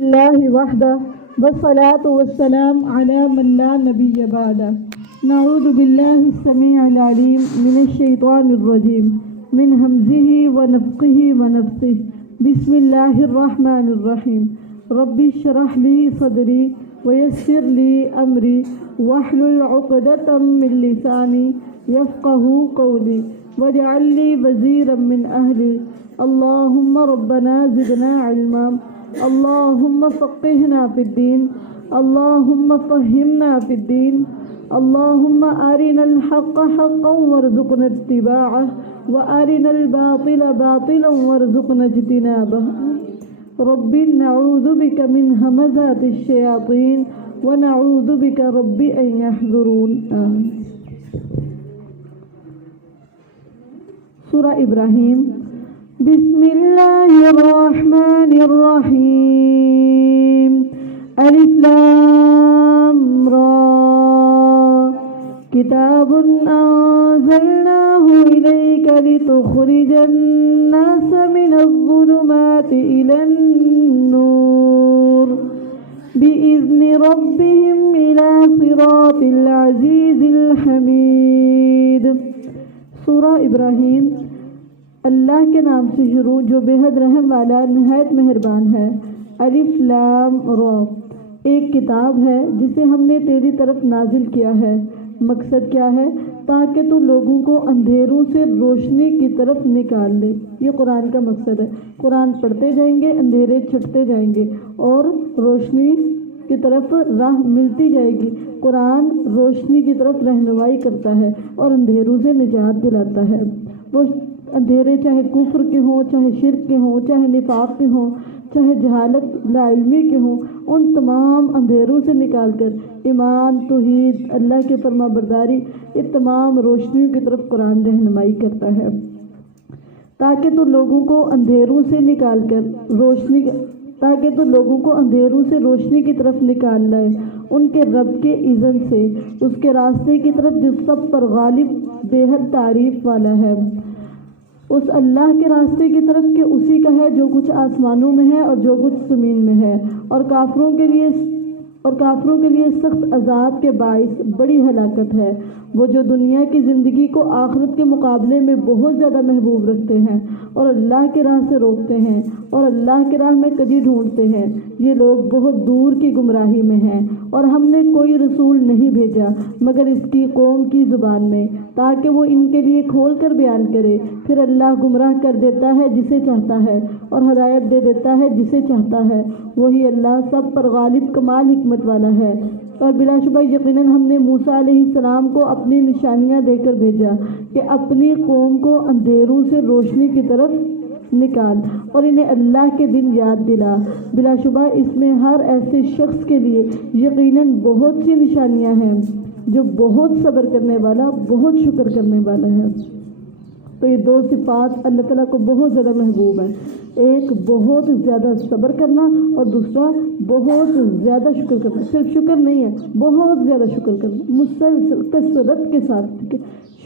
الله وحده والصلاة والسلام على من لا نبي بعده. نعوذ بالله السميع العليم من الشيطان الرجيم من همزه ونفخه ونفثه. بسم الله الرحمن الرحيم. رب اشرح لي صدري ويسر لي أمري واحلل عقدة من لساني يفقه قولي واجعل لي وزيرا من أهلي. اللهم ربنا زدنا علما، اللهم فقهنا في الدين، اللهم فهمنا في الدين، اللهم أرنا الحق حقا وارزقنا اتباعه وأرنا الباطل باطلا وارزقنا اجتنابه. رب نعوذ بك من همزات الشياطين ونعوذ بك رب أن يحضرون. آمين. سورہ ابراہیم. بسم اللہ الرحمن الرحیم. الف لام را. کتاب انزلناه الیک لتخرج الناس من الظلمات الى النور بإذن ربهم الى صراط العزیز الحمید. سورہ ابراہیم. اللہ کے نام سے شروع جو بے حد رحم والا نہایت مہربان ہے. الف لام را. ایک کتاب ہے جسے ہم نے تیری طرف نازل کیا ہے. مقصد کیا ہے؟ تاکہ تو لوگوں کو اندھیروں سے روشنی کی طرف نکال لے. یہ قرآن کا مقصد ہے. قرآن پڑھتے جائیں گے، اندھیرے چھٹتے جائیں گے اور روشنی کی طرف راہ ملتی جائے گی. قرآن روشنی کی طرف رہنمائی کرتا ہے اور اندھیروں سے نجات دلاتا ہے. وہ اندھیرے چاہے کفر کے ہوں، چاہے شرک کے ہوں، چاہے نفاق کے ہوں، چاہے جہالت لا علمی کے ہوں، ان تمام اندھیروں سے نکال کر ایمان، توحید، اللہ کی فرما برداری، یہ تمام روشنیوں کی طرف قرآن رہنمائی کرتا ہے تاکہ تو لوگوں کو اندھیروں سے روشنی کی طرف نکال لائے، ان کے رب کے اذن سے، اس کے راستے کی طرف جو سب پر غالب بے حد تعریف والا ہے، اس اللہ کے راستے کی طرف کہ اسی کا ہے جو کچھ آسمانوں میں ہے اور جو کچھ زمین میں ہے. اور کافروں کے لیے سخت عذاب کے باعث بڑی ہلاکت ہے وہ جو دنیا کی زندگی کو آخرت کے مقابلے میں بہت زیادہ محبوب رکھتے ہیں اور اللہ کی راہ سے روکتے ہیں اور اللہ کی راہ میں کجی ڈھونڈتے ہیں. یہ لوگ بہت دور کی گمراہی میں ہیں اور ہم نے کوئی رسول نہیں بھیجا مگر اس کی قوم کی زبان میں تاکہ وہ ان کے لیے کھول کر بیان کرے. پھر اللہ گمراہ کر دیتا ہے جسے چاہتا ہے اور ہدایت دے دیتا ہے جسے چاہتا ہے. وہی اللہ سب پر غالب کمال حکمت والا ہے. اور بلا شبہ یقیناً ہم نے موسیٰ علیہ السلام کو اپنی نشانیاں دے کر بھیجا کہ اپنی قوم کو اندھیروں سے روشنی کی طرف نکال اور انہیں اللہ کے دن یاد دلا. بلا شبہ اس میں ہر ایسے شخص کے لیے یقیناً بہت سی نشانیاں ہیں جو بہت صبر کرنے والا، بہت شکر کرنے والا ہے. تو یہ دو صفات اللہ تعالیٰ کو بہت زیادہ محبوب ہے. ایک بہت زیادہ صبر کرنا اور دوسرا بہت زیادہ شکر کرنا. صرف شکر نہیں ہے، بہت زیادہ شکر کرنا مسلسل کثرت کے ساتھ.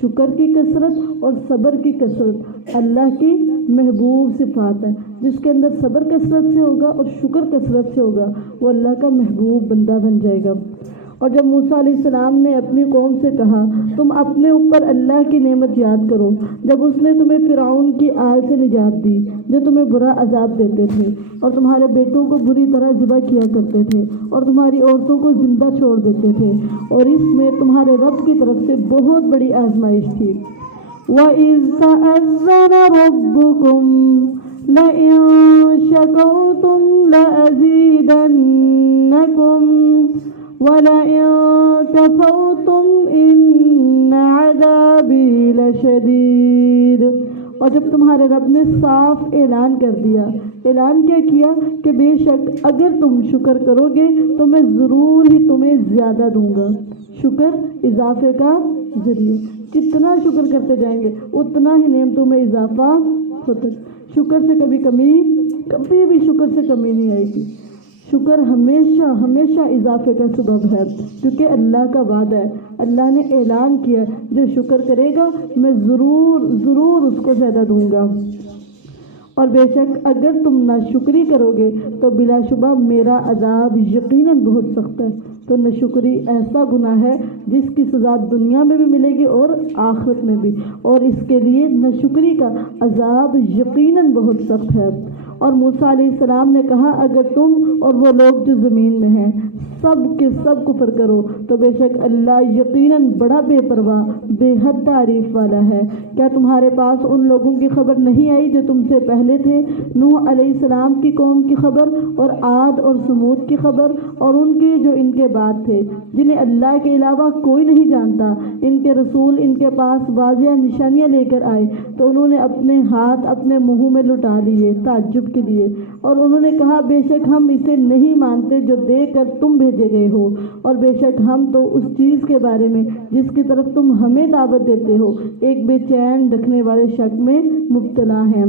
شکر کی کثرت اور صبر کی کثرت اللہ کی محبوب صفات ہے. جس کے اندر صبر کثرت سے ہوگا اور شکر کثرت سے ہوگا وہ اللہ کا محبوب بندہ بن جائے گا. اور جب موسیٰ علیہ السلام نے اپنی قوم سے کہا تم اپنے اوپر اللہ کی نعمت یاد کرو جب اس نے تمہیں فرعون کی آل سے نجات دی جو تمہیں برا عذاب دیتے تھے اور تمہارے بیٹوں کو بری طرح ذبح کیا کرتے تھے اور تمہاری عورتوں کو زندہ چھوڑ دیتے تھے اور اس میں تمہارے رب کی طرف سے بہت بڑی آزمائش تھی. وَإِذْ تَأَذَّنَ رَبُّكُمْ لَئِن شَكَرْتُمْ لَأَزِيدَنَّكُمْ وَلَئِن كَفَرْتُمْ إِنَّ عَذَابِي لَشَدِيدٌ. اور جب تمہارے رب نے صاف اعلان کر دیا، اعلان کیا کیا کہ بے شک اگر تم شکر کرو گے تو میں ضرور ہی تمہیں زیادہ دوں گا. شکر اضافے کا ذریعہ، جتنا شکر کرتے جائیں گے اتنا ہی نعمتوں میں اضافہ ہوتا ہے. شکر سے کبھی بھی شکر سے کمی نہیں آئے گی. شکر ہمیشہ ہمیشہ اضافے کا سبب ہے کیونکہ اللہ کا وعدہ ہے. اللہ نے اعلان کیا جو شکر کرے گا میں ضرور اس کو زیادہ دوں گا. اور بے شک اگر تم ناشکری کرو گے تو بلا شبہ میرا عذاب یقیناً بہت سخت ہے۔ تو ناشکری ایسا گناہ ہے جس کی سزا دنیا میں بھی ملے گی اور آخرت میں بھی، اور اس کے لیے ناشکری کا عذاب یقیناً بہت سخت ہے۔ اور موسیٰ علیہ السلام نے کہا اگر تم اور وہ لوگ جو زمین میں ہیں سب کے سب کفر کرو تو بے شک اللہ یقیناً بڑا بے پرواہ بے حد تعریف والا ہے۔ کیا تمہارے پاس ان لوگوں کی خبر نہیں آئی جو تم سے پہلے تھے، نوح علیہ السلام کی قوم کی خبر، اور عاد اور سمود کی خبر، اور ان کے جو ان کے بعد تھے جنہیں اللہ کے علاوہ کوئی نہیں جانتا؟ ان کے رسول ان کے پاس واضح نشانیاں لے کر آئے تو انہوں نے اپنے ہاتھ اپنے منہ میں لٹا لیے تعجب کے لیے، اور انہوں نے کہا بے شک ہم اسے نہیں مانتے جو دے کر تم بھیجے گئے ہو، اور بے شک ہم تو اس چیز کے بارے میں جس کی طرف تم ہمیں دعوت دیتے ہو ایک بے چین رکھنے والے شک میں مبتلا ہیں۔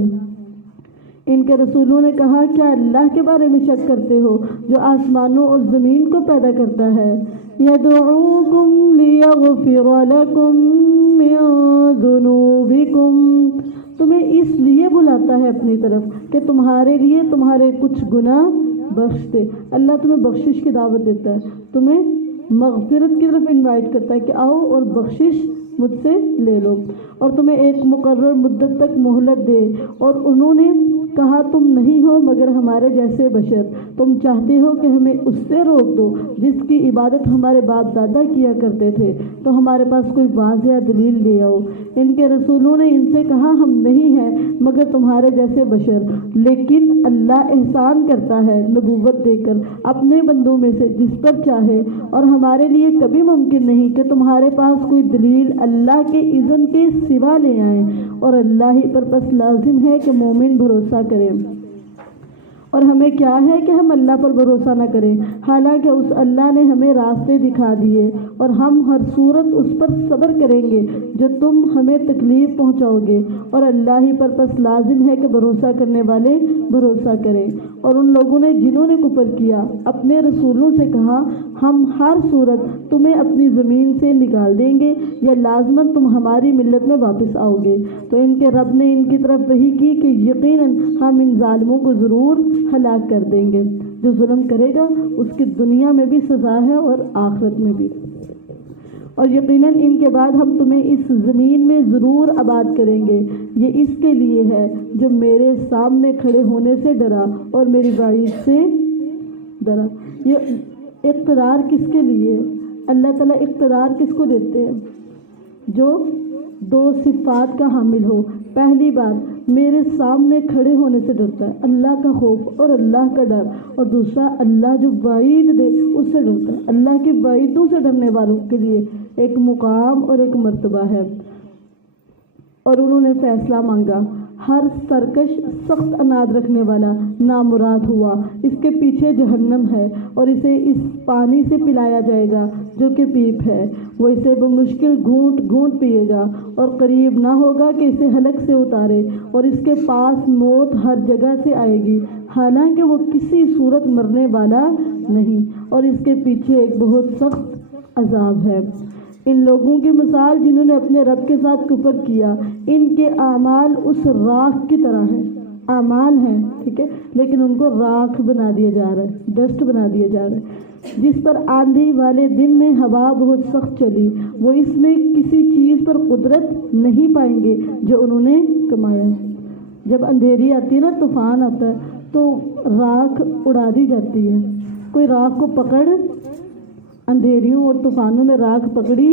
ان کے رسولوں نے کہا کیا اللہ کے بارے میں شک کرتے ہو جو آسمانوں اور زمین کو پیدا کرتا ہے؟ یدعوکم لیغفر لکم من ذنوبکم، تمہیں اس لیے بلاتا ہے اپنی طرف کہ تمہارے لیے تمہارے کچھ گناہ بخش دے۔ اللہ تمہیں بخشش کی دعوت دیتا ہے، تمہیں مغفرت کی طرف انوائٹ کرتا ہے کہ آؤ اور بخشش مجھ سے لے لو، اور تمہیں ایک مقرر مدت تک مہلت دے۔ اور انہوں نے کہا تم نہیں ہو مگر ہمارے جیسے بشر، تم چاہتے ہو کہ ہمیں اس سے روک دو جس کی عبادت ہمارے باپ دادا کیا کرتے تھے، تو ہمارے پاس کوئی واضح دلیل لے آؤ۔ ان کے رسولوں نے ان سے کہا ہم نہیں ہیں مگر تمہارے جیسے بشر، لیکن اللہ احسان کرتا ہے نبوت دے کر اپنے بندوں میں سے جس پر چاہے، اور ہمارے لیے کبھی ممکن نہیں کہ تمہارے پاس کوئی دلیل اللہ کے اذن کے سوا لے آئیں، اور اللہ ہی پر بس لازم ہے کہ مومن بھروسہ کریں۔ اور ہمیں کیا ہے کہ ہم اللہ پر بھروسہ نہ کریں، حالانکہ اس اللہ نے ہمیں راستے دکھا دیے، اور ہم ہر صورت اس پر صبر کریں گے جو تم ہمیں تکلیف پہنچاؤ گے، اور اللہ ہی پر بس لازم ہے کہ بھروسہ کرنے والے بھروسہ کریں۔ اور ان لوگوں نے جنہوں نے کفر کیا اپنے رسولوں سے کہا ہم ہر صورت تمہیں اپنی زمین سے نکال دیں گے یا لازماً تم ہماری ملت میں واپس آؤ گے، تو ان کے رب نے ان کی طرف وحی کی کہ یقیناً ہم ان ظالموں کو ضرور ہلاک کر دیں گے۔ جو ظلم کرے گا اس کی دنیا میں بھی سزا ہے اور آخرت میں بھی، اور یقیناً ان کے بعد ہم تمہیں اس زمین میں ضرور آباد کریں گے۔ یہ اس کے لیے ہے جو میرے سامنے کھڑے ہونے سے ڈرا اور میری وعید سے ڈرا۔ یہ اقتدار کس کے لیے؟ اللہ تعالیٰ اقتدار کس کو دیتے ہیں؟ جو دو صفات کا حامل ہو۔ پہلی بات میرے سامنے کھڑے ہونے سے ڈرتا ہے، اللہ کا خوف اور اللہ کا ڈر، اور دوسرا اللہ جو وعید دے اس سے ڈرتا ہے۔ اللہ کی وعیدوں سے ڈرنے والوں کے لیے ایک مقام اور ایک مرتبہ ہے۔ اور انہوں نے فیصلہ مانگا، ہر سرکش سخت اناد رکھنے والا نامراد ہوا، اس کے پیچھے جہنم ہے اور اسے اس پانی سے پلایا جائے گا جو کہ پیپ ہے، وہ اسے بمشکل گھونٹ گھونٹ پیے گا اور قریب نہ ہوگا کہ اسے حلق سے اتارے، اور اس کے پاس موت ہر جگہ سے آئے گی حالانکہ وہ کسی صورت مرنے والا نہیں، اور اس کے پیچھے ایک بہت سخت عذاب ہے۔ ان لوگوں کی مثال جنہوں نے اپنے رب کے ساتھ کفر کیا، ان کے اعمال اس راکھ کی طرح ہیں، اعمال ہیں ٹھیک ہے، لیکن ان کو راکھ بنا دیا جا رہا ہے، ڈسٹ بنا دیا جا رہا ہے، جس پر آندھی والے دن میں ہوا بہت سخت چلی، وہ اس میں کسی چیز پر قدرت نہیں پائیں گے جو انہوں نے کمایا ہے۔ جب اندھیری آتی ہے نا، طوفان آتا ہے تو راکھ اڑا دی جاتی ہے، کوئی راکھ کو پکڑ، اندھیریوں اور طوفانوں میں راکھ پکڑی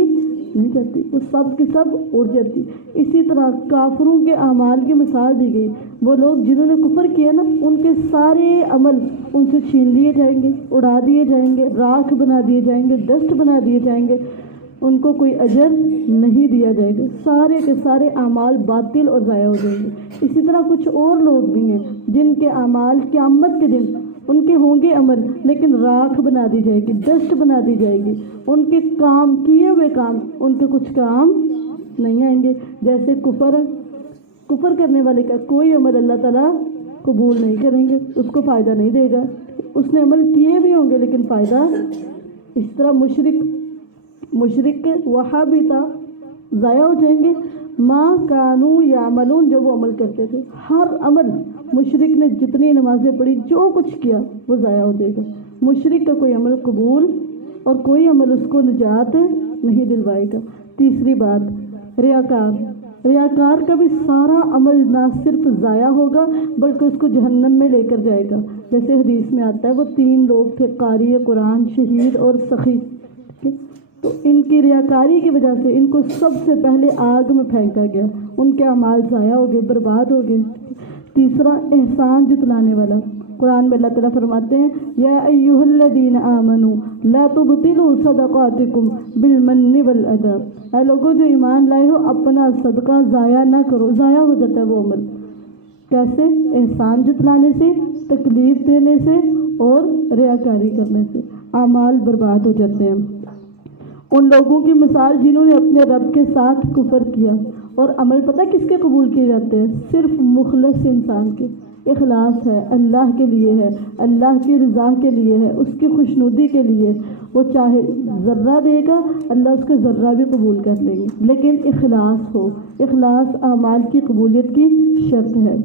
نہیں جاتی، وہ سب کی سب اڑ جاتی۔ اسی طرح کافروں کے اعمال کی مثال دی گئی، وہ لوگ جنہوں نے کفر کیا نا ان کے سارے عمل ان سے چھین لیے جائیں گے، اڑا دیے جائیں گے، راکھ بنا دیے جائیں گے، ڈسٹ بنا دیے جائیں گے، ان کو کوئی اجر نہیں دیا جائے گا، سارے کے سارے اعمال باطل اور ضائع ہو جائیں گے۔ اسی طرح کچھ اور لوگ بھی ہیں جن کے اعمال قیامت کے دن ان کے ہوں گے عمل، لیکن راکھ بنا دی جائے گی، ڈسٹ بنا دی جائے گی، ان کے کام کیے ہوئے کام ان کے کچھ کام نہیں آئیں گے۔ جیسے کفر کرنے والے کا کوئی عمل اللہ تعالیٰ قبول نہیں کریں گے، اس کو فائدہ نہیں دے گا، اس نے عمل کیے بھی ہوں گے لیکن فائدہ۔ اس طرح مشرک وہاں بھی تھا، ضائع ہو جائیں گے، ما کانوا یعملون، جو وہ عمل کرتے تھے، ہر عمل مشرک نے جتنی نمازیں پڑھی، جو کچھ کیا وہ ضائع ہو جائے گا۔ مشرک کا کوئی عمل قبول اور کوئی عمل اس کو نجات نہیں دلوائے گا۔ تیسری بات، ریاکار۔ ریاکار کا بھی سارا عمل نہ صرف ضائع ہوگا بلکہ اس کو جہنم میں لے کر جائے گا۔ جیسے حدیث میں آتا ہے وہ 3 لوگ تھے، قاری قرآن، شہید اور سخی۔ تو ان کی ریاکاری کی وجہ سے ان کو سب سے پہلے آگ میں پھینکا گیا، ان کے اعمال ضائع ہو گئے، برباد ہو گئے۔ تیسرا، احسان جتلانے والا۔ قرآن میں اللہ تعالیٰ فرماتے ہیں یا ایھا الذین آمنوا لا تبطلوا صدقاتکم بالمن والأذی، اے لوگوں جو ایمان لائے ہو اپنا صدقہ ضائع نہ کرو۔ ضائع ہو جاتا ہے وہ عمل، کیسے؟ احسان جتلانے سے، تکلیف دینے سے اور ریاکاری کرنے سے اعمال برباد ہو جاتے ہیں۔ ان لوگوں کی مثال جنہوں نے اپنے رب کے ساتھ کفر کیا، اور عمل پتہ کس کے قبول کیے جاتے ہیں؟ صرف مخلص انسان کے، اخلاص ہے، اللہ کے لیے ہے، اللہ کی رضا کے لیے ہے، اس کی خوشنودی کے لیے۔ وہ چاہے ذرہ دے گا، اللہ اس کا ذرہ بھی قبول کر لیں گے، لیکن اخلاص ہو۔ اخلاص اعمال کی قبولیت کی شرط ہے۔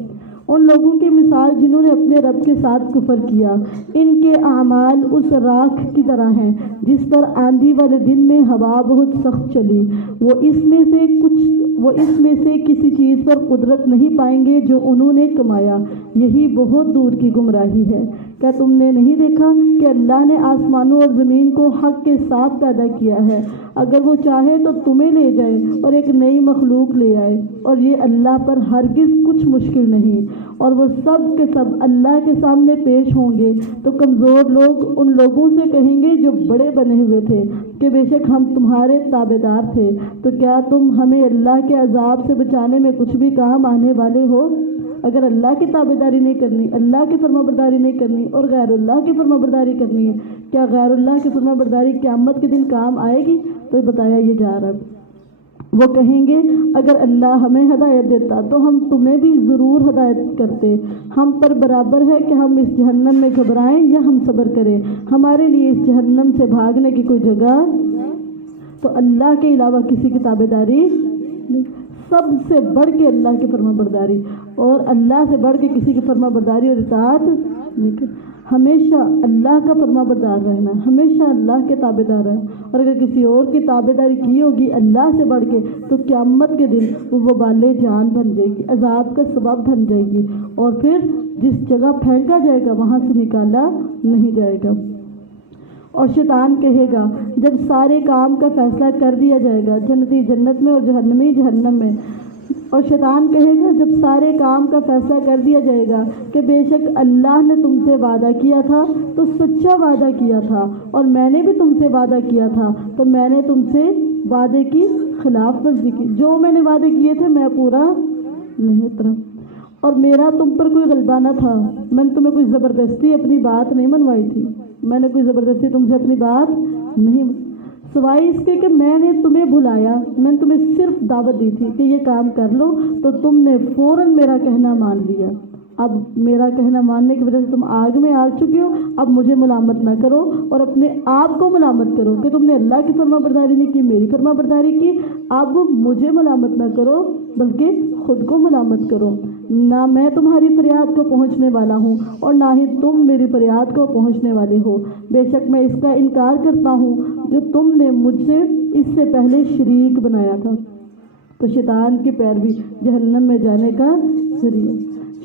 ان لوگوں کی مثال جنہوں نے اپنے رب کے ساتھ کفر کیا، ان کے اعمال اس راکھ کی طرح ہیں جس پر آندھی والے دن میں ہوا بہت سخت چلی۔ وہ اس میں سے کسی چیز پر قدرت نہیں پائیں گے جو انہوں نے کمایا، یہی بہت دور کی گمراہی ہے۔ کیا تم نے نہیں دیکھا کہ اللہ نے آسمانوں اور زمین کو حق کے ساتھ پیدا کیا ہے؟ اگر وہ چاہے تو تمہیں لے جائے اور ایک نئی مخلوق لے آئے، اور یہ اللہ پر ہرگز کچھ مشکل نہیں۔ اور وہ سب کے سب اللہ کے سامنے پیش ہوں گے تو کمزور لوگ ان لوگوں سے کہیں گے جو بڑے بنے ہوئے تھے کہ بے شک ہم تمہارے تابعدار تھے، تو کیا تم ہمیں اللہ کے عذاب سے بچانے میں کچھ بھی کام آنے والے ہو؟ اگر اللہ کی تابعداری نہیں کرنی، اللہ کی فرما برداری نہیں کرنی اور غیر اللہ کی فرما برداری کرنی ہے، کیا غیر اللہ کی فرما برداری قیامت کے دن کام آئے گی؟ تو بتایا یہ جا رہا ہے۔ وہ کہیں گے اگر اللہ ہمیں ہدایت دیتا تو ہم تمہیں بھی ضرور ہدایت کرتے۔ ہم پر برابر ہے کہ ہم اس جہنم میں گھبرائیں یا ہم صبر کریں، ہمارے لیے اس جہنم سے بھاگنے کی کوئی جگہ۔ تو اللہ کے علاوہ کسی کی تابعداری سب سے بڑھ کے اللہ کی فرما برداری، اور اللہ سے بڑھ کے کسی کی فرما برداری اور اطاعت نہیں کرنی۔ ہمیشہ اللہ کا فرما بردار رہنا، ہمیشہ اللہ کے تابع دار رہنا۔ اور اگر کسی اور کی تابع داری کی ہوگی اللہ سے بڑھ کے تو قیامت کے دن وہ وبال جان بن جائے گی، عذاب کا سبب بن جائے گی، اور پھر جس جگہ پھینکا جائے گا وہاں سے نکالا نہیں جائے گا۔ اور شیطان کہے گا جب سارے کام کا فیصلہ کر دیا جائے گا، جنتی جنت میں اور جہنمی جہنم میں، اور شیطان کہے گا جب سارے کام کا فیصلہ کر دیا جائے گا کہ بے شک اللہ نے تم سے وعدہ کیا تھا تو سچا وعدہ کیا تھا، اور میں نے بھی تم سے وعدہ کیا تھا تو میں نے تم سے وعدے کی خلاف ورزی کی، جو میں نے وعدے کیے تھے میں پورا نہیں اترا، اور میرا تم پر کوئی غلبہ نہ تھا، میں نے تمہیں کوئی زبردستی اپنی بات نہیں منوائی تھی، میں نے کوئی زبردستی تم سے اپنی بات نہیں، سوائے اس کے کہ میں نے تمہیں بلایا، میں نے تمہیں صرف دعوت دی تھی کہ یہ کام کر لو، تو تم نے فوراً میرا کہنا مان لیا۔ اب میرا کہنا ماننے کی وجہ سے تم آگ میں آ چکے ہو، اب مجھے ملامت نہ کرو اور اپنے آپ کو ملامت کرو کہ تم نے اللہ کی فرما برداری نہیں کی، میری فرما برداری کی۔ اب مجھے ملامت نہ کرو بلکہ خود کو ملامت کرو۔ نہ میں تمہاری فریاد کو پہنچنے والا ہوں اور نہ ہی تم میری فریاد کو پہنچنے والے ہو، بے شک میں اس کا انکار کرتا ہوں جو تم نے مجھ سے اس سے پہلے شریک بنایا تھا۔ تو شیطان کی پیروی جہنم میں جانے کا ذریعہ۔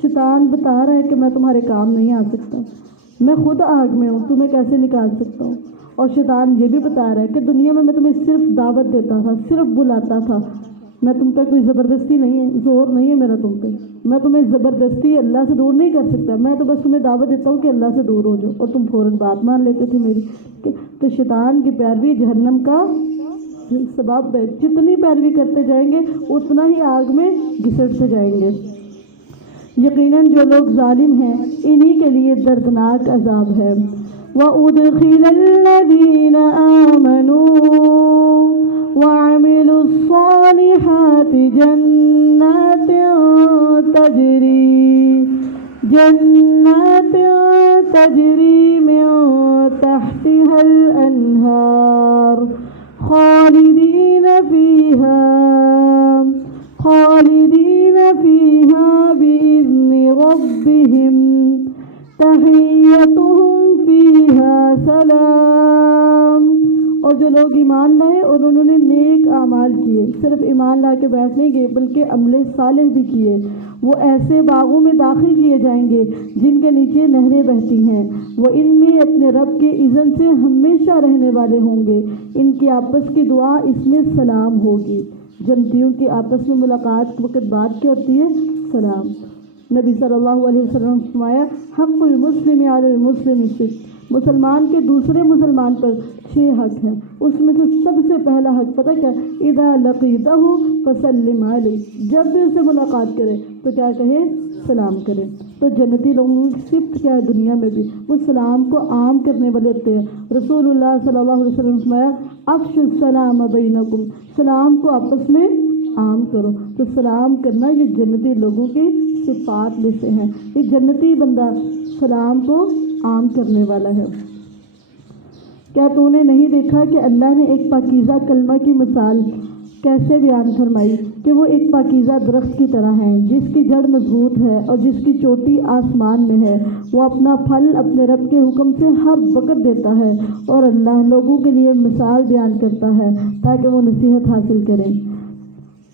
شیطان بتا رہا ہے کہ میں تمہارے کام نہیں آ سکتا، میں خود آگ میں ہوں، تمہیں کیسے نکال سکتا ہوں۔ اور شیطان یہ بھی بتا رہا ہے کہ دنیا میں میں تمہیں صرف دعوت دیتا تھا، صرف بلاتا تھا، میں تم پہ کوئی زبردستی نہیں ہے، زور نہیں ہے میرا تم پہ، میں تمہیں زبردستی اللہ سے دور نہیں کر سکتا، میں تو بس تمہیں دعوت دیتا ہوں کہ اللہ سے دور ہو جاؤ، اور تم فوراً بات مان لیتے تھے میری۔ تو شیطان کی پیروی جہنم کا سبب ہے، جتنی پیروی کرتے جائیں گے اتنا ہی آگ میں گھسٹتے جائیں گے۔ یقیناً جو لوگ ظالم ہیں انہی کے لیے دردناک عذاب ہے۔ وَأُدْخِلَ الَّذِينَ آمَنُوا وَعَمِلُوا الصَّالِحَاتِ جَنَّاتٍ تَجْرِي مِن تَحْتِهَا الْأَنْهَارُ خَالِدِينَ فِيهَا بِإِذْنِ رَبِّهِمْ سلام. اور جو لوگ ایمان لائے اور انہوں نے نیک اعمال کیے، صرف ایمان لا کے بیٹھ نہیں گئے بلکہ عمل صالح بھی کیے، وہ ایسے باغوں میں داخل کیے جائیں گے جن کے نیچے نہریں بہتی ہیں، وہ ان میں اپنے رب کے اذن سے ہمیشہ رہنے والے ہوں گے. ان کی آپس کی دعا اس میں سلام ہوگی. جنتیوں کی آپس میں ملاقات کے وقت بات کیا ہوتی ہے؟ سلام. نبی صلی اللہ علیہ وسلم نے فرمایا حق المسلم علی المسلم ست. مسلمان کے دوسرے مسلمان پر 6 حق ہیں، اس میں سے سب سے پہلا حق پتہ کیا؟ اذا لقیتہ فسلم علیہ. جب بھی اسے ملاقات کرے تو کیا کہے؟ سلام کرے. تو جنتی لوگوں کی صفت کیا ہے دنیا میں بھی؟ وہ سلام کو عام کرنے والے ہوتے ہیں. رسول اللہ صلی اللہ علیہ وسلم نے فرمایا افشوا السلام بینکم. سلام کو آپس میں عام کرو. تو سلام کرنا یہ جنتی لوگوں کی صفات میں سے ہیں. یہ جنتی بندہ سلام کو عام کرنے والا ہے. کیا تو نے نہیں دیکھا کہ اللہ نے ایک پاکیزہ کلمہ کی مثال کیسے بیان فرمائی کہ وہ ایک پاکیزہ درخت کی طرح ہے جس کی جڑ مضبوط ہے اور جس کی چوٹی آسمان میں ہے. وہ اپنا پھل اپنے رب کے حکم سے ہر وقت دیتا ہے اور اللہ لوگوں کے لیے مثال بیان کرتا ہے تاکہ وہ نصیحت حاصل کریں.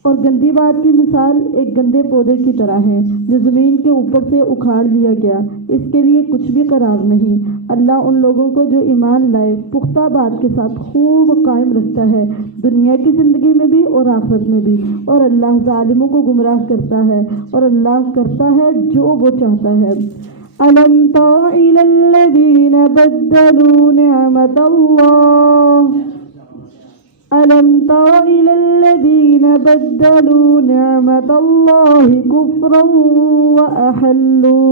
اور گندی بات کی مثال ایک گندے پودے کی طرح ہے جو زمین کے اوپر سے اکھاڑ لیا گیا، اس کے لیے کچھ بھی قرار نہیں. اللہ ان لوگوں کو جو ایمان لائے پختہ بات کے ساتھ خوب قائم رکھتا ہے دنیا کی زندگی میں بھی اور آخرت میں بھی. اور اللہ ظالموں کو گمراہ کرتا ہے اور اللہ کرتا ہے جو وہ چاہتا ہے. أَلَمْ تَرَ إِلَى الَّذِينَ بَدَّلُوا نِعْمَةَ اللَّهِ أَلَمْ تَرَ إِلَى الَّذِينَ بَدَّلُوا نِعْمَةَ اللَّهِ كُفْرًا وَأَحَلُّوا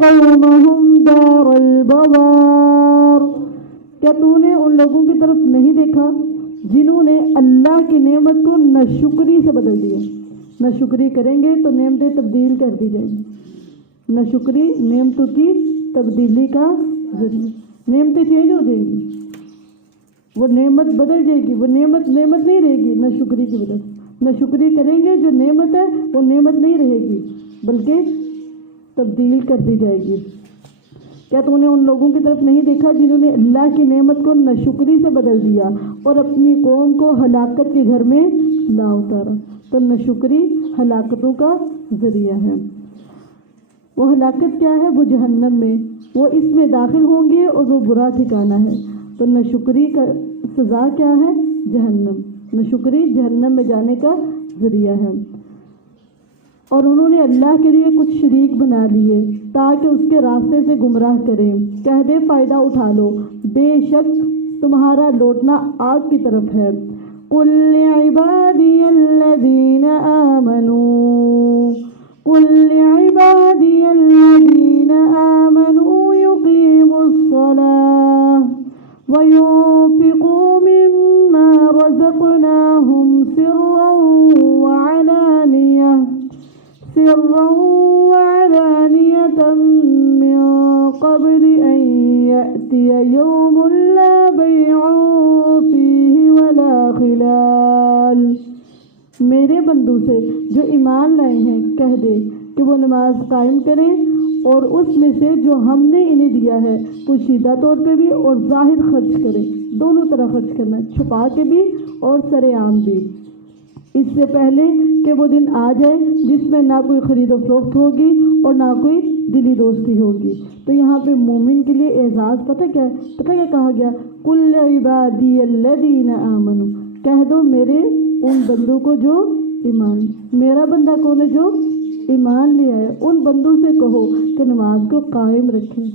قَوْمَهُمْ دَارَ الْبَوَارِ. کیا تو نے ان لوگوں کی طرف نہیں دیکھا جنہوں نے اللہ کی نعمت کو ناشکری سے بدل دیا؟ ناشکری کریں گے تو نعمتیں تبدیل کر دی جائیں گی. ناشکری نعمتوں کی تبدیلی کا ذریعہ. نعمتیں چینج ہو جائیں گی، وہ نعمت بدل جائے گی، وہ نعمت نہیں رہے گی ناشکری کی وجہ سے. ناشکری کریں گے جو نعمت ہے وہ نعمت نہیں رہے گی بلکہ تبدیل کر دی جائے گی. کیا تو نے ان لوگوں کی طرف نہیں دیکھا جنہوں نے اللہ کی نعمت کو ناشکری سے بدل دیا اور اپنی قوم کو ہلاکت کے گھر میں لا اتارا؟ تو ناشکری ہلاکتوں کا ذریعہ ہے. وہ ہلاکت کیا ہے؟ وہ جہنم میں، وہ اس میں داخل ہوں گے اور وہ برا ٹھکانہ ہے. تو ناشکری کا سزا کیا ہے؟ جہنم. ناشکری جہنم میں جانے کا ذریعہ ہے. اور انہوں نے اللہ کے لیے کچھ شریک بنا لیے تاکہ اس کے راستے سے گمراہ کریں. کہہ دے فائدہ اٹھا لو، بے شک تمہارا لوٹنا آگ کی طرف ہے. قُلْ لِعِبَادِيَ الَّذِينَ آمَنُوا يُقِيمُوا الصَّلَاةَ وَيُنْفِقُوا مِمَّا رَزَقْنَاهُمْ سِرًّا وَعَلَانِيَةً مِّن قَبْلِ أَن يَأْتِيَ يَوْمٌ لَّا بَيْعٌ فِيهِ وَلَا خِلَالٌ. میرے بندوں سے جو ایمان لائے ہیں کہہ دے کہ وہ نماز قائم کریں اور اس میں سے جو ہم نے انہیں دیا ہے پوشیدہ طور پہ بھی اور ظاہر خرچ کریں. دونوں طرح خرچ کرنا، چھپا کے بھی اور سر عام بھی، اس سے پہلے کہ وہ دن آ جائے جس میں نہ کوئی خرید و فروخت ہوگی اور نہ کوئی دلی دوستی ہوگی. تو یہاں پہ مومن کے لیے اعزاز پتہ کیا ہے؟ پتہ کیا کہا گیا؟ قُلْ عِبَادِيَ الَّذِينَ آمَنُوا. کہہ دو میرے ان بندوں کو جو ایمان. میرا بندہ کون ہے؟ جو ایمان لیا ہے. ان بندوں سے کہو کہ نماز کو قائم رکھیں.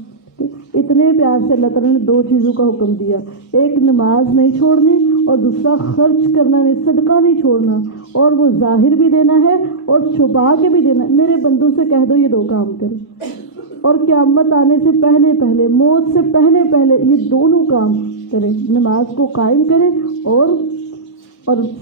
اتنے پیار سے اللہ تعالیٰ نے 2 چیزوں کا حکم دیا، ایک نماز نہیں چھوڑنی اور دوسرا خرچ کرنا نہیں، صدقہ نہیں چھوڑنا، اور وہ ظاہر بھی دینا ہے اور چھپا کے بھی دینا. میرے بندوں سے کہہ دو یہ 2 کام کریں اور قیامت آنے سے پہلے موت سے پہلے یہ دونوں کام کریں. نماز کو قائم کریں اور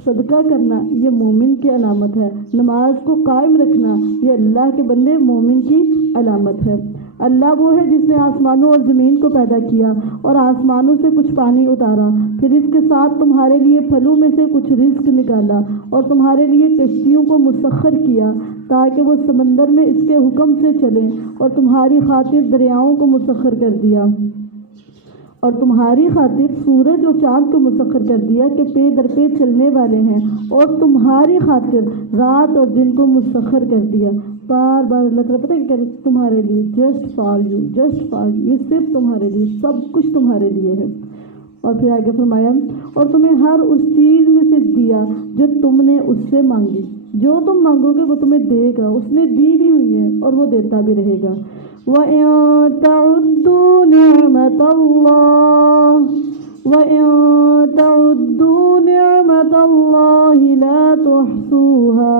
صدقہ کرنا یہ مومن کی علامت ہے. نماز کو قائم رکھنا یہ اللہ کے بندے مومن کی علامت ہے. اللہ وہ ہے جس نے آسمانوں اور زمین کو پیدا کیا اور آسمانوں سے کچھ پانی اتارا، پھر اس کے ساتھ تمہارے لیے پھلوں میں سے کچھ رزق نکالا اور تمہارے لیے کشتیوں کو مسخر کیا تاکہ وہ سمندر میں اس کے حکم سے چلیں، اور تمہاری خاطر دریاؤں کو مسخر کر دیا، اور تمہاری خاطر سورج اور چاند کو مسخر کر دیا کہ پے در پے چلنے والے ہیں، اور تمہاری خاطر رات اور دن کو مسخر کر دیا۔ بار بار اللہ تعالیٰ پتہ کہ تمہارے لیے، just for you, just for you, یہ صرف تمہارے لیے، سب کچھ تمہارے لیے ہے۔ اور پھر آگے فرمایا اور تمہیں ہر اس چیز میں سے دیا جو تم نے اس سے مانگی، جو تم مانگو گے وہ تمہیں دے گا، اس نے دی بھی ہوئی ہے اور وہ دیتا بھی رہے گا۔ وَإِن تَعُدُّوا نِعْمَةَ اللَّهِ وَإِن تَعُدُّوا نِعْمَةَ اللَّهِ لَا تُحْصُوهَا،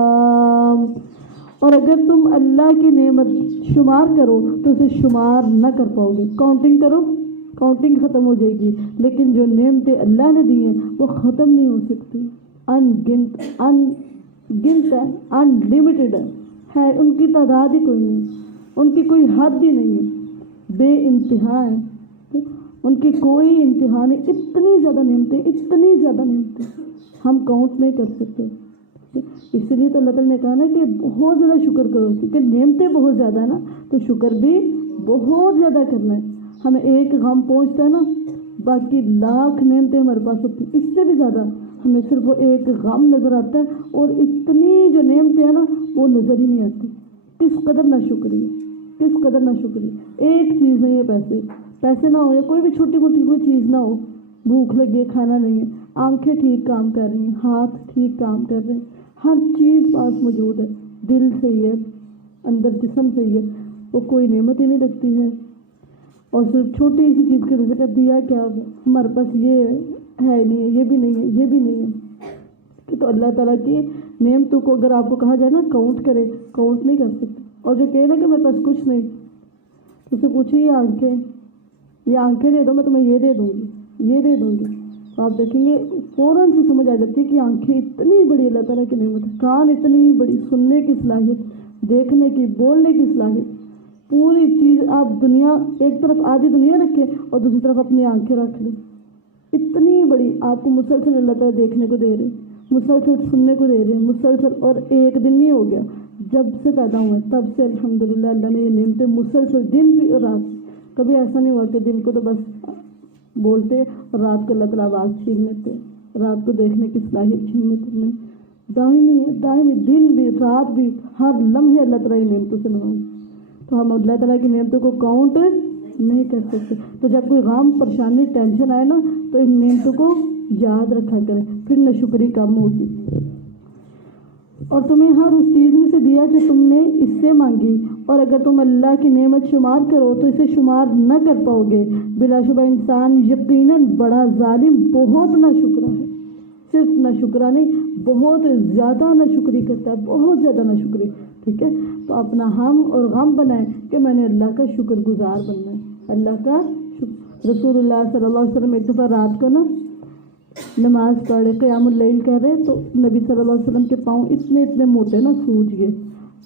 اور اگر تم اللہ کی نعمت شمار کرو تو اسے شمار نہ کر پاؤ گے۔ کاؤنٹنگ کرو، کاؤنٹنگ ختم ہو جائے گی، لیکن جو نعمتیں اللہ نے دی ہیں وہ ختم نہیں ہو سکتی، گنت ہے، ان لمیٹڈ ہے، ان کی تعداد ہی کوئی نہیں، ان کی کوئی حد ہی نہیں ہے، بے انتہا ہے، ان کی کوئی انتہا نہیں۔ اتنی زیادہ نعمتیں، اتنی زیادہ نعمتیں ہم کاؤنٹ نہیں کر سکتے۔ اس لیے تو اللہ تعالیٰ نے کہا نا کہ بہت زیادہ شکر کرو، کیونکہ نعمتیں بہت زیادہ ہے نا، تو شکر بھی بہت زیادہ کرنا ہے۔ ہمیں ایک غم پہنچتا ہے نا، باقی لاکھ نعمتیں ہمارے پاس ہوتی ہیں، اس سے بھی زیادہ ہمیں صرف وہ ایک غم نظر آتا ہے، اور اتنی جو نعمتیں ہیں نا وہ نظر ہی نہیں آتی۔ کس قدر نہ شکریہ، کس قدر نہ شکریہ۔ ایک چیز نہیں ہے، پیسے نہ ہو یا کوئی بھی چھوٹی موٹی کوئی چیز نہ ہو، بھوک لگی ہے کھانا نہیں ہے، آنکھیں ٹھیک کام کر رہی ہیں، ہاتھ ٹھیک کام کر رہے ہیں، ہر چیز پاس موجود ہے، دل صحیح ہے، اندر جسم صحیح ہے، وہ کوئی نعمت ہی نہیں لگتی ہے۔ اور صرف چھوٹی سی چیز کی وجہ سے دیا کیا ہمارے پاس یہ ہے نہیں ہے، یہ بھی نہیں ہے، یہ بھی نہیں ہے۔ کہ تو اللہ تعالیٰ کی نعمتوں کو اگر آپ کو کہا جائے نا کاؤنٹ کرے، کاؤنٹ نہیں کر سکتے۔ اور جو کہے نا کہ میرے پاس کچھ نہیں، تو اسے پوچھیں یہ آنکھیں دے دو، میں تمہیں یہ دے دوں گی، یہ دے دوں گی، تو آپ دیکھیں گے فوراً سے سمجھ آ جاتی ہے کہ آنکھیں اتنی بڑی اللہ تعالیٰ کی نعمت ہے، کان اتنی بڑی، سننے کی صلاحیت، دیکھنے کی، بولنے کی صلاحیت، پوری چیز۔ آپ دنیا ایک طرف آدھی دنیا رکھے اور دوسری طرف اپنی آنکھیں رکھ لیں، اتنی بڑی آپ کو مسلسل اللہ تعالیٰ دیکھنے کو دے رہے، مسلسل سننے کو دے رہے، مسلسل۔ اور ایک دن نہیں ہو گیا، جب سے پیدا ہوئے تب سے الحمدللہ اللہ نے یہ نعمتیں مسلسل دن بھی اور رات، کبھی ایسا نہیں ہوا کہ دن کو تو بس بولتے اور رات کو اللہ تعالیٰ آواز چھین لیتے، رات کو دیکھنے کی صلاحیت چھین لیتے۔ نہیں، دائمی ہے، دائمی، دن بھی رات بھی، ہر لمحے اللہ تعالیٰ کی نعمتوں سے نوازے۔ تو ہم اللہ تعالیٰ کی نعمتوں کو کاؤنٹ نہیں کر سکتے۔ تو جب کوئی غم، پریشانی، ٹینشن آئے نا تو ان نعمتوں کو یاد رکھا کریں، پھر ناشکری کم ہوگی۔ اور تمہیں ہر اس چیز میں سے دیا جو تم نے اس سے مانگی، اور اگر تم اللہ کی نعمت شمار کرو تو اسے شمار نہ کر پاؤ گے۔ بلا شبہ انسان یقیناً بڑا ظالم، بہت ناشکرا ہے، صرف ناشکرا نہیں، بہت زیادہ ناشکری کرتا ہے، بہت زیادہ ناشکری۔ ٹھیک ہے، تو اپنا ہم اور غم بنائیں کہ میں نے اللہ کا شکر گزار بننا ہے، اللہ کا شکر۔ رسول اللہ صلی اللہ علیہ وسلم ایک دفعہ رات کو نا نماز پڑھے، قیام اللیل کر رہے، تو نبی صلی اللہ علیہ وسلم کے پاؤں اتنے موٹے نا سوج گئے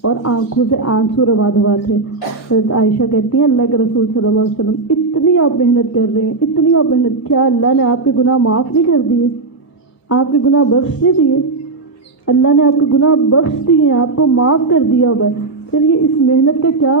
اور آنکھوں سے آنسو روا دوا تھے۔ حضرت عائشہ کہتی ہیں اللہ کے رسول صلی اللہ علیہ وسلم اتنی آپ محنت کر رہے ہیں، اتنی آپ محنت، کیا اللہ نے آپ کے گناہ معاف نہیں کر دیے؟ آپ کے گناہ بخش نہیں دیے؟ اللہ نے آپ کے گناہ بخش دیے، آپ کو معاف کر دیا ہوا ہے، پھر یہ اس محنت کا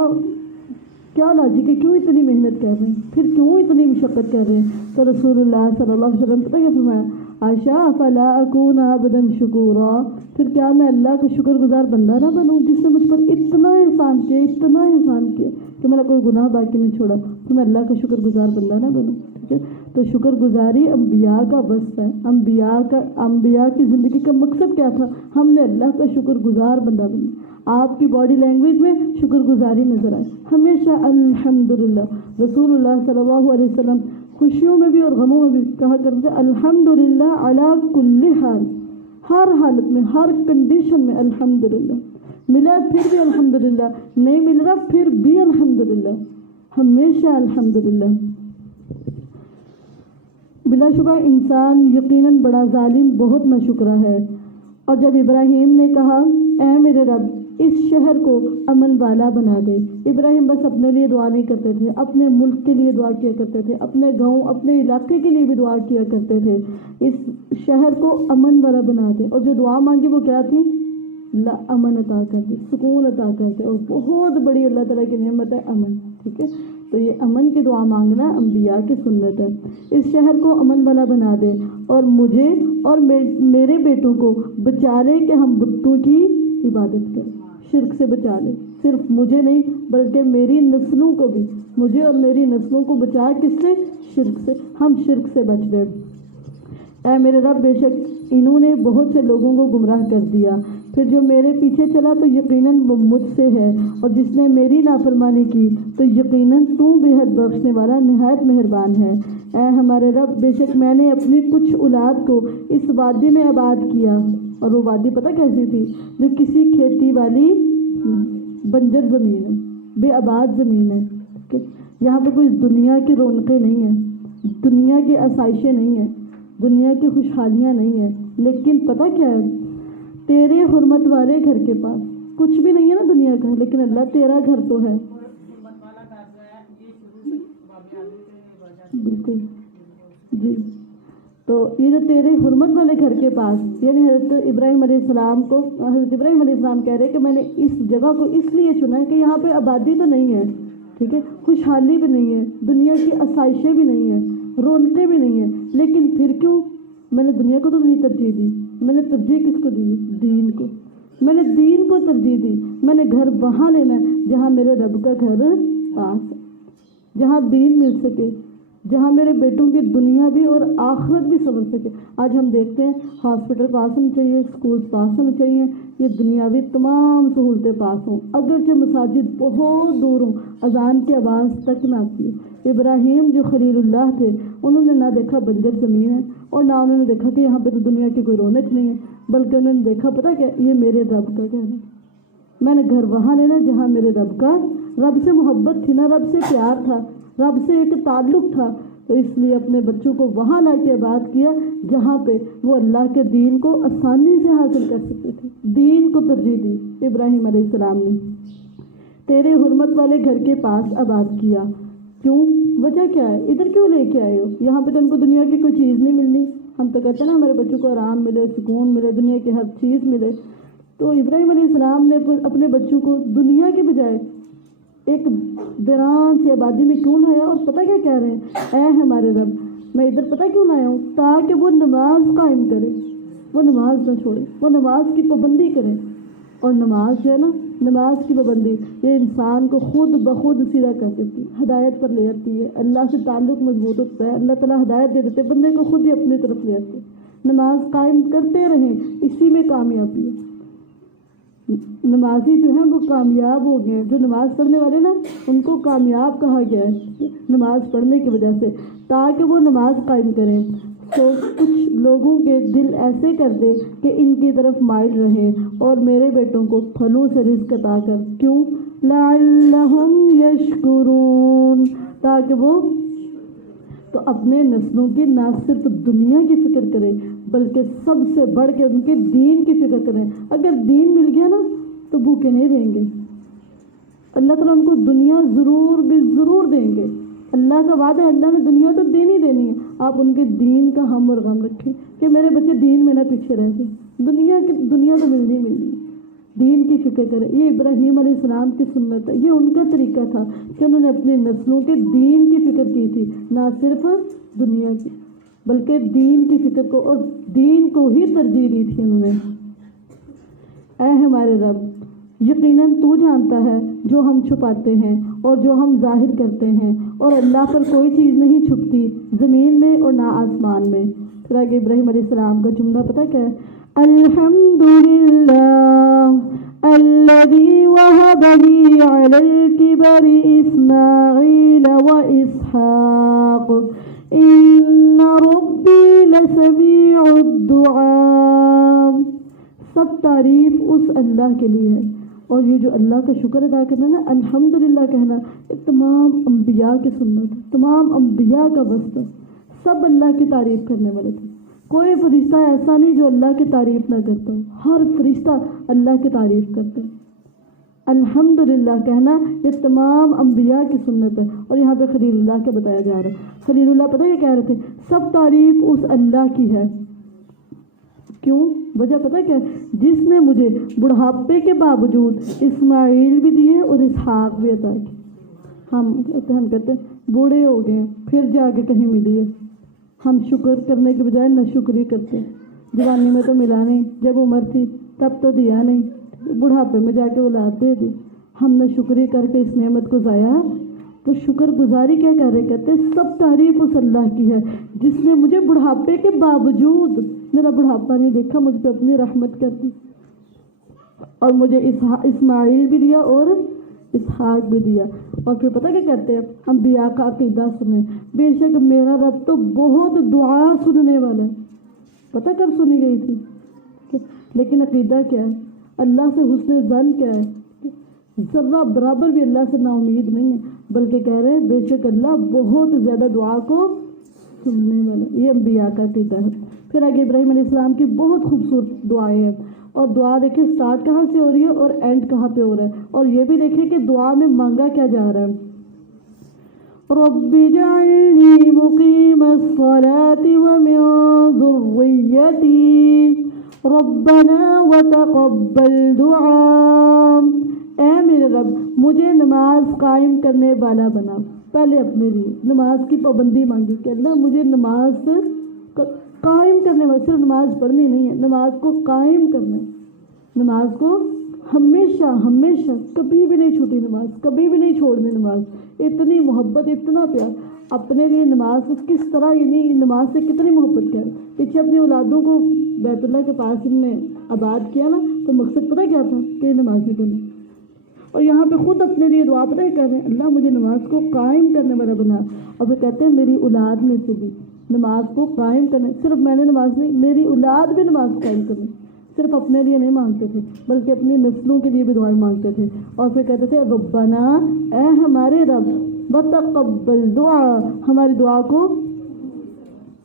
کیا لاجک ہے؟ کیوں اتنی محنت کر رہے ہیں؟ پھر کیوں اتنی مشقت کر رہے ہیں؟ تو رسول اللہ صلی اللہ علیہ وسلم پتہ کیا فرمایا؟ عائشہ فلا اکون عبدا شکورا، پھر کیا میں اللہ کا شکر گزار بندہ نہ بنوں جس نے مجھ پر اتنا احسان کیا، اتنا احسان کیا کہ میرا کوئی گناہ باقی نہیں چھوڑا، تو میں اللہ کا شکر گزار بندہ نہ بنوں؟ ٹھیک ہے، تو شکر گزاری انبیاء کا وصف ہے، انبیاء کی زندگی کا مقصد کیا تھا؟ ہم نے اللہ کا شکر گزار بندہ بنا۔ آپ کی باڈی لینگویج میں شکر گزاری نظر آئے ہمیشہ الحمدللہ۔ رسول اللہ صلی اللہ علیہ وسلم خوشیوں میں بھی اور غموں میں بھی کہا کرتے تھے الحمدللہ علی کل حال، ہر حالت میں، ہر کنڈیشن میں الحمدللہ، ملا پھر بھی الحمدللہ، نہیں مل رہا پھر بھی الحمدللہ، ہمیشہ الحمدللہ۔ بلا شبہ انسان یقیناً بڑا ظالم، بہت ناشکرا ہے۔ اور جب ابراہیم نے کہا اے میرے رب اس شہر کو امن والا بنا دے، ابراہیم بس اپنے لیے دعا نہیں کرتے تھے، اپنے ملک کے لیے دعا کیا کرتے تھے، اپنے گاؤں، اپنے علاقے کے لیے بھی دعا کیا کرتے تھے، اس شہر کو امن والا بنا دے۔ اور جو دعا مانگی وہ کیا تھی؟ اللہ امن عطا کر دے، سکون عطا کر دے، اور بہت بڑی اللہ تعالیٰ کی نعمت ہے امن، ٹھیک ہے؟ تو یہ امن کی دعا مانگنا انبیاء کی سنت ہے۔ اس شہر کو امن والا بنا دے اور مجھے اور میرے بیٹوں کو بچا لے کہ ہم بتوں کی عبادت کریں، شرک سے بچا لے، صرف مجھے نہیں بلکہ میری نسلوں کو بھی، مجھے اور میری نسلوں کو بچا کس سے؟ شرک سے، ہم شرک سے بچ جائیں۔ اے میرے رب، بے شک انہوں نے بہت سے لوگوں کو گمراہ کر دیا، پھر جو میرے پیچھے چلا تو یقیناً وہ مجھ سے ہے، اور جس نے میری نافرمانی کی تو یقیناً تو بے حد بخشنے والا نہایت مہربان ہے۔ اے ہمارے رب، بے شک میں نے اپنی کچھ اولاد کو اس وادی میں آباد کیا، اور وہ وادی پتہ کیسی تھی؟ جو کسی کھیتی والی بنجر زمین ہے، بے آباد زمین ہے، یہاں پہ کوئی دنیا کی رونقیں نہیں ہیں، دنیا کی آسائشیں نہیں ہیں، دنیا کی خوشحالیاں نہیں ہیں، لیکن پتہ کیا ہے؟ تیرے حرمت والے گھر کے پاس کچھ بھی نہیں ہے نا دنیا کا، لیکن اللہ تیرا گھر تو ہے، بالکل جی۔ تو یہ جو تیرے حرمت والے گھر کے پاس، یعنی حضرت ابراہیم علیہ السلام کو، حضرت ابراہیم علیہ السلام کہہ رہے کہ میں نے اس جگہ کو اس لیے چنا ہے کہ یہاں پہ آبادی تو نہیں ہے، ٹھیک ہے، خوشحالی بھی نہیں ہے، دنیا کی آسائشیں بھی نہیں ہیں، رونقیں بھی نہیں ہیں، لیکن پھر کیوں؟ میں نے دنیا کو تو نہیں ترجیح دی، میں نے ترجیح کس کو دی؟ دین کو، میں نے دین کو ترجیح دی، میں نے گھر وہاں لینا ہے جہاں میرے رب کا گھر پاس ہے، جہاں دین مل سکے، جہاں میرے بیٹوں کی دنیا بھی اور آخرت بھی سنور سکے۔ آج ہم دیکھتے ہیں ہاسپٹل پاس ہونے چاہیے، اسکول پاس ہونے چاہیے، یہ دنیاوی تمام سہولتیں پاس ہوں، اگرچہ مساجد بہت دور ہوں، اذان کی آواز تک نہ آتی ہے۔ ابراہیم جو خلیل اللہ تھے، انہوں نے نہ دیکھا بنجر زمین ہے، اور نہ انہوں نے دیکھا کہ یہاں پہ تو دنیا کی کوئی رونق نہیں ہے، بلکہ انہوں نے دیکھا پتہ کیا؟ یہ میرے رب کا گھر ہے، میں نے گھر وہاں لینا جہاں میرے رب کا، رب سے محبت تھی نا، رب سے پیار تھا، رب سے ایک تعلق تھا، تو اس لیے اپنے بچوں کو وہاں لا کے آباد کیا جہاں پہ وہ اللہ کے دین کو آسانی سے حاصل کر سکتے تھے، دین کو ترجیح دی ابراہیم علیہ السلام نے۔ تیرے حرمت والے گھر کے پاس آباد کیا، کیوں؟ وجہ کیا ہے؟ ادھر کیوں لے کے آئے ہو؟ یہاں پہ تو ان کو دنیا کی کوئی چیز نہیں ملنی، ہم تو کہتے ہیں نا ہمارے بچوں کو آرام ملے، سکون ملے، دنیا کی ہر چیز ملے، تو ابراہیم علیہ السلام نے اپنے بچوں کو دنیا کے بجائے ایک ویران سی آبادی میں کیوں لایا؟ اور پتہ کیا کہہ رہے ہیں؟ اے ہمارے رب، میں ادھر پتہ کیوں لایا ہوں؟ تاکہ وہ نماز قائم کرے، وہ نماز نہ چھوڑے، وہ نماز کی پابندی کرے، اور نماز جو ہے نا، نماز کی پابندی یہ انسان کو خود بخود سیدھا کر دیتی ہے، ہدایت پر لے آتی ہے، اللہ سے تعلق مضبوط ہوتا ہے، اللہ تعالیٰ ہدایت دے دیتے، بندے کو خود ہی اپنی طرف لے آتے ہیں۔ نماز قائم کرتے رہیں، اسی میں کامیابی ہے۔ نمازی جو ہیں وہ کامیاب ہو گئے ہیں، جو نماز پڑھنے والے نا ان کو کامیاب کہا گیا ہے نماز پڑھنے کی وجہ سے، تاکہ وہ نماز قائم کریں۔ تو کچھ لوگوں کے دل ایسے کر دے کہ ان کی طرف مائل رہیں، اور میرے بیٹوں کو پھلوں سے رزق عطا کر، کیوں؟ لعلہم یشکرون، تاکہ وہ تو اپنے نسلوں کی نہ صرف دنیا کی فکر کریں بلکہ سب سے بڑھ کے ان کے دین کی فکر کریں۔ اگر دین مل گیا نا تو بھوکے نہیں رہیں گے، اللہ تعالیٰ ان کو دنیا ضرور بھی ضرور دیں گے، اللہ کا وعدہ ہے، اللہ نے دنیا تو دینی دینی ہے، آپ ان کے دین کا ہم اور غم رکھیں کہ میرے بچے دین میں نہ پیچھے رہ گئے، دنیا تو ملنی، دین کی فکر کریں۔ یہ ابراہیم علیہ السلام کی سنت ہے، یہ ان کا طریقہ تھا کہ انہوں نے اپنے نسلوں کے دین کی فکر کی تھی، نہ صرف دنیا کی بلکہ دین کی فکر کو، اور دین کو ہی ترجیح دی تھی انہوں نے۔ اے ہمارے رب، یقیناً تو جانتا ہے جو ہم چھپاتے ہیں اور جو ہم ظاہر کرتے ہیں، اور اللہ پر کوئی چیز نہیں چھپتی زمین میں اور نہ آسمان میں۔ پھر آگے ابراہیم علیہ السلام کا جملہ پتہ کیا ہے؟ الحمدللہ الذی وہب لی علی الکبر اسماعیل و اسحاق ان ربی لسمیع الدعاء۔ سب تعریف اس اللہ کے لیے ہے، اور یہ جو اللہ کا شکر ادا کرنا نا، الحمدللہ کہنا، یہ تمام انبیاء کی سنت ہے، تمام انبیاء کا وصف، سب اللہ کی تعریف کرنے والے تھے۔ کوئی فرشتہ ایسا نہیں جو اللہ کی تعریف نہ کرتا ہو، ہر فرشتہ اللہ کی تعریف کرتا ہے۔ الحمدللہ کہنا یہ تمام انبیاء کی سنت ہے، اور یہاں پہ خلیل اللہ کے بتایا جا رہا ہے۔ خلیل اللہ پتہ کیا کہہ رہے تھے؟ سب تعریف اس اللہ کی ہے کیوں؟ وجہ پتہ کیا ہے؟ جس نے مجھے بڑھاپے کے باوجود اسماعیل بھی دیے اور اسحاق بھی عطا کیے۔ ہم کہتے ہیں بوڑھے ہو گئے پھر جا کے کہیں ملی ہے، ہم شکر کرنے کے بجائے ناشکری کرتے ہیں۔ جوانی میں تو ملا نہیں، جب عمر تھی تب تو دیا نہیں، بڑھاپے میں جا کے اولاد دے دی، ہم نے شکری کر کے اس نعمت کو ضائع۔ تو شکر گزاری کیا کر رہے؟ کہتے ہیں سب تعریف اس اللہ کی ہے جس نے مجھے بڑھاپے کے باوجود، میرا بڑھاپا نہیں دیکھا، مجھ پہ اپنی رحمت کر دی اور مجھے اسماعیل بھی دیا اور اسحاق بھی دیا۔ اور پھر پتہ کیا کہتے ہیں؟ انبیاء کا عقیدہ سنیں، بے شک میرا رب تو بہت دعا سننے والا ہے۔ پتہ کب سنی گئی تھی؟ لیکن عقیدہ کیا ہے؟ اللہ سے حسن ظن کیا ہے؟ ذرہ برابر بھی اللہ سے نا امید نہیں ہے، بلکہ کہہ رہے ہیں بے شک اللہ بہت زیادہ دعا کو سننے والا۔ یہ انبیاء کا عقیدہ ہے۔ پھر آگے ابراہیم علیہ السلام کی بہت خوبصورت دعائیں ہیں، اور دعا دیکھیں سٹارٹ کہاں سے ہو رہی ہے اور اینڈ کہاں پہ ہو رہا ہے، اور یہ بھی دیکھیں کہ دعا میں مانگا کیا جا رہا ہے۔ رب اجعلنی مقیم الصلاۃ ومن ذریتی ربنا وتقبل دعا۔ اے میرے رب مجھے نماز قائم کرنے والا بنا۔ پہلے اپنے لیے نماز کی پابندی مانگی کہ اللہ مجھے نماز قائم کرنے والا، صرف نماز پڑھنی نہیں ہے، نماز کو قائم کرنا ہے، نماز کو ہمیشہ ہمیشہ کبھی بھی نہیں چھوٹی نماز، کبھی بھی نہیں چھوڑنی نماز۔ اتنی محبت، اتنا پیار اپنے لیے نماز کس طرح، یعنی نماز سے کتنی محبت کیا ہے۔ پیچھے اپنی اولادوں کو بیت اللہ کے پاس ان نے آباد کیا نا، تو مقصد پتہ کیا تھا کہ نمازی بنے، اور یہاں پہ خود اپنے لیے دعا پتہ کر رہے ہیں اللہ مجھے نماز کو قائم کرنے والا بنا۔ اور پھر کہتے ہیں میری اولاد میں سے بھی نماز کو قائم کرنے، صرف میں نے نماز نہیں، میری اولاد بھی نماز قائم کرنے۔ صرف اپنے لیے نہیں مانگتے تھے بلکہ اپنی نسلوں کے لیے بھی دعائیں مانگتے تھے۔ اور پھر کہتے تھے ربنا، اے ہمارے رب، وتقبل دعا، ہماری دعا کو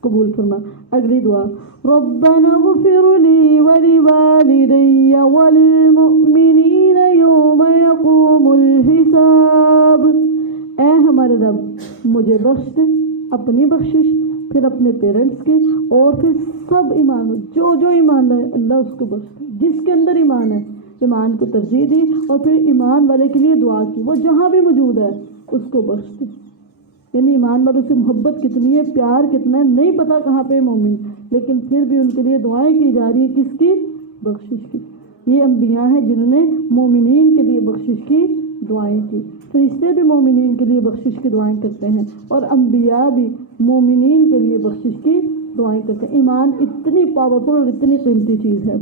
قبول فرما۔ اگلی دعا ربنا اغفر لی ولوالدی وللمؤمنین یوم یقوم الحساب۔ اے ہمارے رب مجھے بخش دے، اپنی بخشش، پھر اپنے پیرنٹس کی، اور پھر سب ایمان، جو ایمان لائے اللہ اس کو بخش دے۔ جس کے اندر ایمان ہے ایمان کو ترجیح دی، اور پھر ایمان والے کے لیے دعا کی، وہ جہاں بھی موجود ہے اس کو بخش دے۔ یعنی ایمان والوں سے محبت کتنی ہے، پیار کتنا ہے، نہیں پتہ کہاں پہ مومن، لیکن پھر بھی ان کے لیے دعائیں کی جا رہی ہیں، کس کی؟ بخشش کی۔ یہ انبیاء ہیں جنہوں نے مومنین کے لیے بخشش کی دعائیں کی۔ فرشتے بھی مومنین کے لیے بخشش کی دعائیں کرتے ہیں، اور انبیاء بھی مومنین کے لیے بخشش کی دعائیں کرتے ہیں۔ ایمان اتنی پاورفل اور اتنی قیمتی چیز ہے۔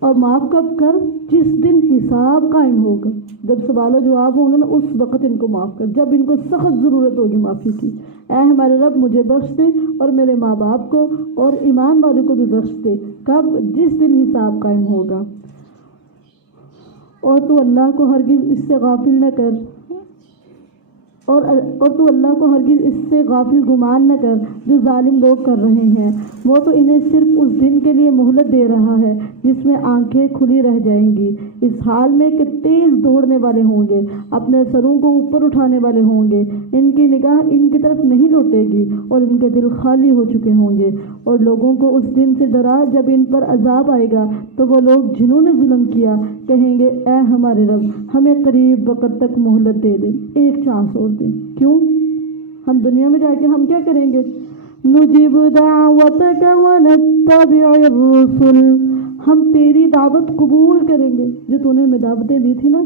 اور معاف کب کر؟ جس دن حساب قائم ہوگا، جب سوال و جواب ہوں گے نا، اس وقت ان کو معاف کر، جب ان کو سخت ضرورت ہوگی معافی کی۔ اے ہمارے رب مجھے بخش دے اور میرے ماں باپ کو اور ایمان والوں کو بھی بخش دے۔ کب؟ جس دن حساب قائم ہوگا۔ اور تو اللہ کو ہرگز اس سے غافل نہ کر، اور تو اللہ کو ہرگز اس سے غافل گمان نہ کر جو ظالم لوگ کر رہے ہیں۔ وہ تو انہیں صرف اس دن کے لیے مہلت دے رہا ہے جس میں آنکھیں کھلی رہ جائیں گی، اس حال میں کہ تیز دوڑنے والے ہوں گے، اپنے سروں کو اوپر اٹھانے والے ہوں گے، ان کی نگاہ ان کی طرف نہیں لوٹے گی اور ان کے دل خالی ہو چکے ہوں گے۔ اور لوگوں کو اس دن سے ڈرا جب ان پر عذاب آئے گا تو وہ لوگ جنہوں نے ظلم کیا کہیں گے اے ہمارے رب ہمیں قریب وقت تک مہلت دے دے، ایک چانس اور دے۔ کیوں؟ ہم دنیا میں جا کے ہم کیا کریں گے؟ نجیب دعوتک ونتبع الرسل، ہم تیری دعوت قبول کریں گے، جو تو نے ہمیں دعوتیں دی تھی نا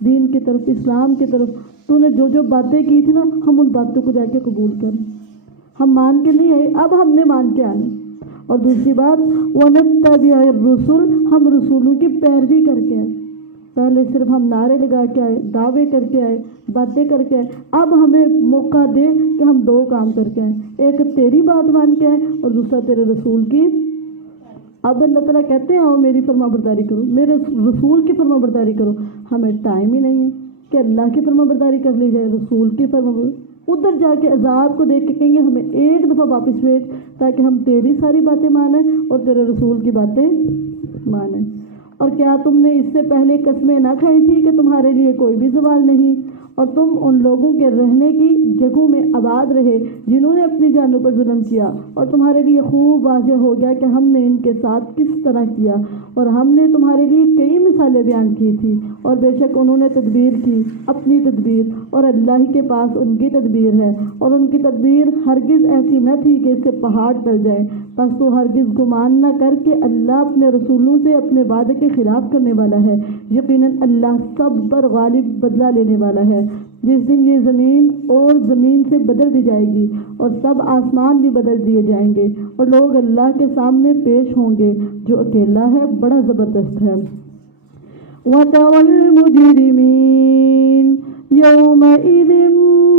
دین کی طرف، اسلام کی طرف، تو نے جو باتیں کی تھی نا، ہم ان باتوں کو جا کے قبول کریں۔ ہم مان کے نہیں آئے، اب ہم نے مان کے آنے۔ اور دوسری بات ونتبع الرسل، ہم رسولوں کی پیروی کر کے آئے۔ پہلے صرف ہم نعرے لگا کے آئے، دعوے کر کے آئے، باتیں کر کے آئے، اب ہمیں موقع دے کہ ہم دو کام کر کے آئیں، ایک تیری بات مان کے آئیں اور دوسرا تیرے رسول کی۔ اب اللہ تعالیٰ کہتے ہیں آؤ میری فرما برداری کرو، میرے رسول کی فرما برداری کرو۔ ہمیں ٹائم ہی نہیں ہے کہ اللہ کی فرما برداری کر لی جائے، رسول کی فرما برداری۔ ادھر جا کے عذاب کو دیکھ کے کہیں گے ہمیں ایک دفعہ واپس بھیج تاکہ ہم تیری ساری باتیں مانیں اور تیرے رسول کی باتیں مانیں۔ اور کیا تم نے اس سے پہلے قسمیں نہ کھائی تھی کہ تمہارے لیے کوئی بھی زوال نہیں، اور تم ان لوگوں کے رہنے کی جگہوں میں آباد رہے جنہوں نے اپنی جانوں پر ظلم کیا، اور تمہارے لیے خوب واضح ہو گیا کہ ہم نے ان کے ساتھ کس طرح کیا، اور ہم نے تمہارے لیے کئی مثالیں بیان کی تھی، اور بے شک انہوں نے تدبیر کی اپنی تدبیر، اور اللہ ہی کے پاس ان کی تدبیر ہے، اور ان کی تدبیر ہرگز ایسی نہ تھی کہ اس سے پہاڑ ٹل جائے۔ بس تو ہرگز گمان نہ کر کہ اللہ اپنے رسولوں سے اپنے وعدے کے خلاف کرنے والا ہے، یقیناً اللہ سب پر غالب بدلہ لینے والا ہے۔ جس دن یہ زمین اور زمین سے بدل دی جائے گی اور سب آسمان بھی بدل دیے جائیں گے، اور لوگ اللہ کے سامنے پیش ہوں گے جو اکیلا ہے، بڑا زبردست ہے۔ وَتَرَى الْمُجْرِمِينَ يَوْمَئِذٍ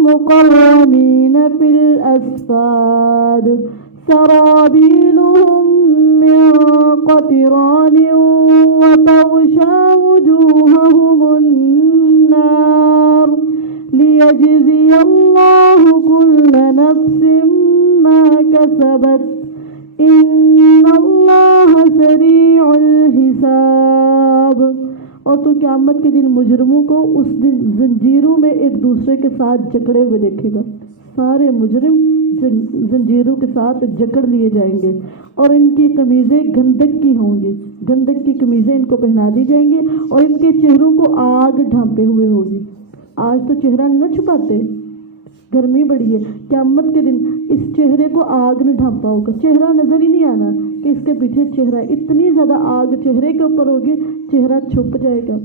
مُقَرَّنِينَ فِي الْأَصْفَادِ سَرَابِيلُهُم مِّن قَطِرَانٍ وَتَغْشَىٰ وُجُوهَهُمُ النَّارُ لِيَجْزِيَ اللَّهُ كُلَّ نَفْسٍ مَّا كَسَبَتْ إِنَّ اللَّهَ سَرِيعُ الْحِسَابِ۔ اور تو قیامت کے دن مجرموں کو اس دن زنجیروں میں ایک دوسرے کے ساتھ جکڑے ہوئے دیکھے گا۔ سارے مجرم زنجیروں کے ساتھ جکڑ لیے جائیں گے، اور ان کی قمیضیں گندک کی ہوں گی، گندک کی قمیضیں ان کو پہنا دی جائیں گی، اور ان کے چہروں کو آگ ڈھانپے ہوئے ہوگی۔ آج تو چہرہ نہ چھپاتے، گرمی بڑی ہے، قیامت کے دن اس چہرے کو آگ نے ڈھانپا ہوگا، چہرہ نظر ہی نہیں آنا کہ اس کے پیچھے چہرہ ہے، اتنی زیادہ آگ چہرے کے اوپر ہوگی، چہرہ چھپ جائے گا،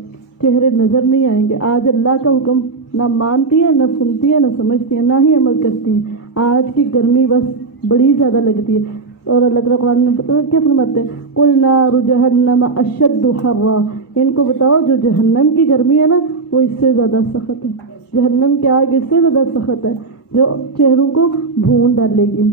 چہرے نظر نہیں آئیں گے۔ آج اللہ کا حکم نہ مانتی ہے، نہ سنتی ہے، نہ سمجھتی ہے، نہ ہی عمل کرتی ہیں۔ آج کی گرمی بس بڑی زیادہ لگتی ہے، اور اللہ تعالیٰ قرآن میں کیا فرماتے ہیں؟ قُلْ نَارُ جَهَنَّمَ أَشَدُّ حَرًّا، ان کو بتاؤ جو جہنم کی گرمی ہے نا وہ اس سے زیادہ سخت ہے، جہنم کی آگ اس سے زیادہ سخت ہے جو چہروں کو بھون ڈالے گی۔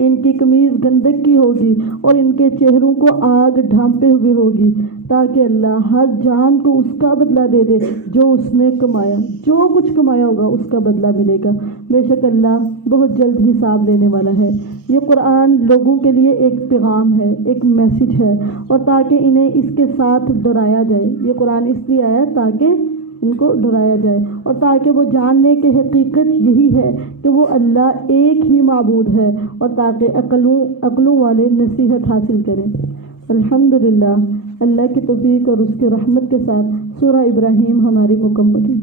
ان کی قمیض گندک کی ہوگی اور ان کے چہروں کو آگ ڈھانپے ہوئے ہوگی، تاکہ اللہ ہر جان کو اس کا بدلہ دے دے جو اس نے کمایا، جو کچھ کمایا ہوگا اس کا بدلہ ملے گا۔ بے شک اللہ بہت جلد حساب لینے والا ہے۔ یہ قرآن لوگوں کے لیے ایک پیغام ہے، ایک میسج ہے، اور تاکہ انہیں اس کے ساتھ ڈرایا جائے۔ یہ قرآن اس لیے آیا تاکہ ان کو ڈرایا جائے، اور تاکہ وہ جان لیں کہ حقیقت یہی ہے کہ وہ اللہ ایک ہی معبود ہے، اور تاکہ عقلوں والے نصیحت حاصل کریں۔ الحمدللہ، اللہ کی توفیق اور اس کی رحمت کے ساتھ سورہ ابراہیم ہماری مکمل ہے۔